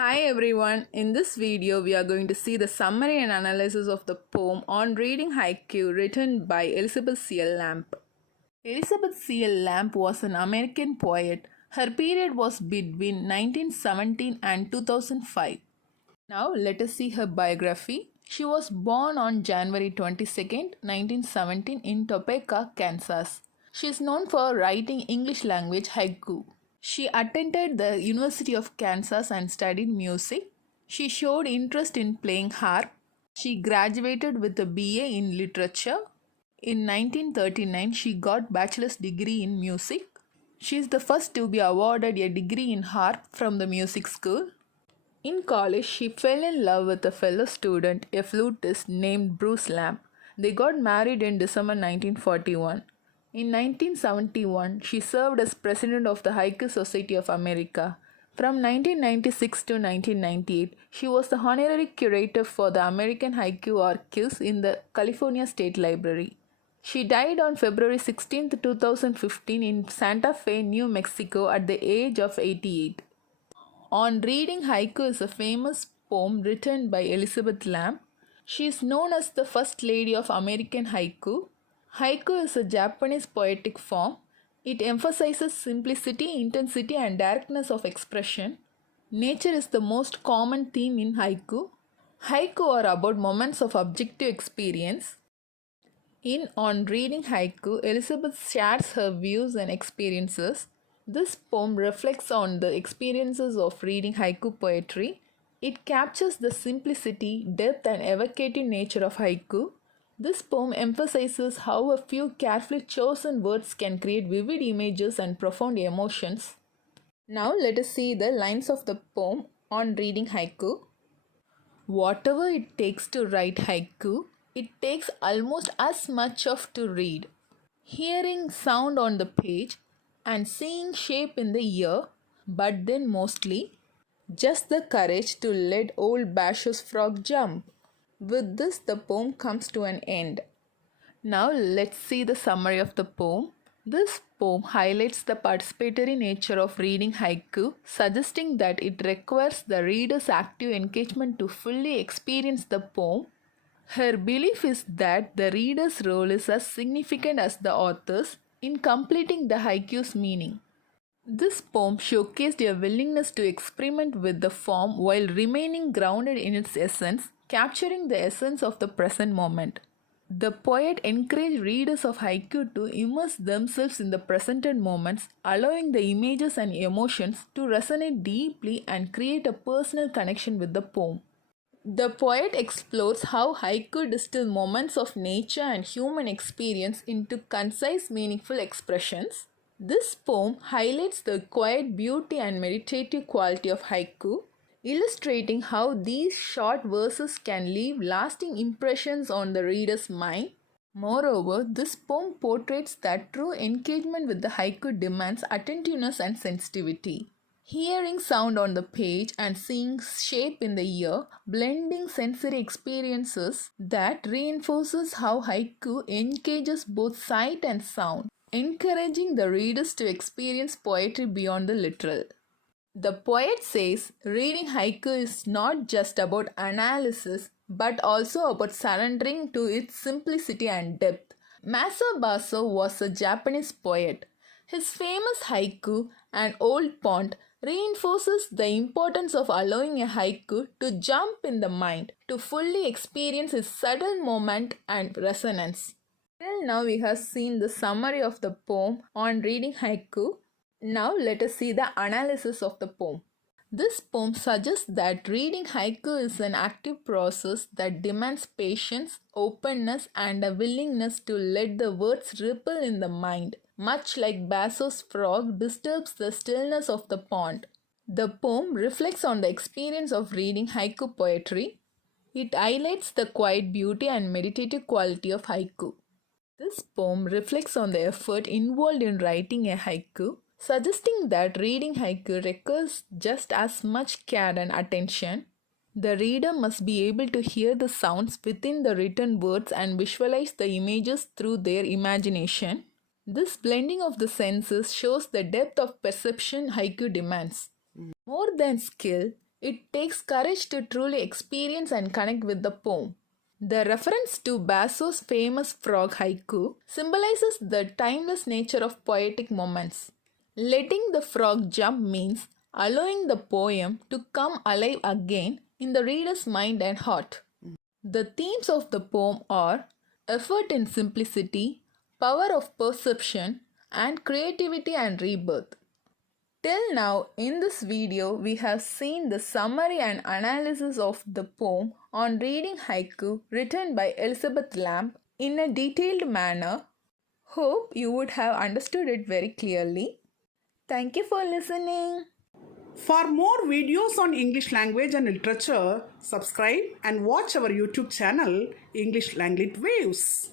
Hi everyone, in this video we are going to see the summary and analysis of the poem On Reading Haiku written by Elizabeth Searle Lamb. Elizabeth Searle Lamb was an American poet. Her period was between 1917 and 2005. Now let us see her biography. She was born on January 22nd, 1917 in Topeka, Kansas. She is known for writing English language haiku. She attended the University of Kansas and studied music. She showed interest in playing harp. She graduated with a BA in literature. In 1939, she got bachelor's degree in music. She is the first to be awarded a degree in harp from the music school. In college, she fell in love with a fellow student, a flutist named Bruce Lamb. They got married in December 1941. In 1971, she served as president of the Haiku Society of America. From 1996 to 1998, she was the honorary curator for the American Haiku Archives in the California State Library. She died on February 16, 2015 in Santa Fe, New Mexico at the age of 88. On Reading Haiku is a famous poem written by Elizabeth Lamb. She is known as the First Lady of American Haiku. Haiku is a Japanese poetic form. It emphasizes simplicity, intensity, and directness of expression. Nature is the most common theme in haiku. Haiku are about moments of objective experience. In On Reading Haiku, Elizabeth shares her views and experiences. This poem reflects on the experiences of reading haiku poetry. It captures the simplicity, depth, and evocative nature of haiku. This poem emphasizes how a few carefully chosen words can create vivid images and profound emotions. Now let us see the lines of the poem On Reading Haiku. Whatever it takes to write haiku, it takes almost as much of to read. Hearing sound on the page and seeing shape in the ear, but then mostly just the courage to let old Basho's frog jump. With this, the poem comes to an end. Now let's see the summary of the poem. This poem highlights the participatory nature of reading haiku, suggesting that it requires the reader's active engagement to fully experience the poem. Her belief is that the reader's role is as significant as the author's in completing the haiku's meaning. This poem showcased a willingness to experiment with the form while remaining grounded in its essence, capturing the essence of the present moment. The poet encouraged readers of haiku to immerse themselves in the presented moments, allowing the images and emotions to resonate deeply and create a personal connection with the poem. The poet explores how haiku distills moments of nature and human experience into concise, meaningful expressions. This poem highlights the quiet beauty and meditative quality of haiku, illustrating how these short verses can leave lasting impressions on the reader's mind. Moreover, this poem portrays that true engagement with the haiku demands attentiveness and sensitivity. Hearing sound on the page and seeing shape in the ear, blending sensory experiences that reinforces how haiku engages both sight and sound, encouraging the readers to experience poetry beyond the literal. The poet says reading haiku is not just about analysis but also about surrendering to its simplicity and depth. Maso Baso was a Japanese poet. His famous haiku, An Old Pond, reinforces the importance of allowing a haiku to jump in the mind to fully experience its subtle moment and resonance. Till now we have seen the summary of the poem On Reading Haiku. Now let us see the analysis of the poem. This poem suggests that reading haiku is an active process that demands patience, openness, and a willingness to let the words ripple in the mind, much like Basso's frog disturbs the stillness of the pond. The poem reflects on the experience of reading haiku poetry. It highlights the quiet beauty and meditative quality of haiku. This poem reflects on the effort involved in writing a haiku, suggesting that reading haiku requires just as much care and attention. The reader must be able to hear the sounds within the written words and visualize the images through their imagination. This blending of the senses shows the depth of perception haiku demands. More than skill, It takes courage to truly experience and connect with the poem. The reference to Basso's famous frog haiku symbolizes the timeless nature of poetic moments. Letting the frog jump means allowing the poem to come alive again in the reader's mind and heart. The themes of the poem are effort in simplicity, power of perception, and creativity and rebirth. Till now, in this video, we have seen the summary and analysis of the poem on reading haiku written by Elizabeth Lamb in a detailed manner. Hope you would have understood it very clearly. Thank you for listening. For more videos on English language and literature, subscribe and watch our YouTube channel English Langlit Waves.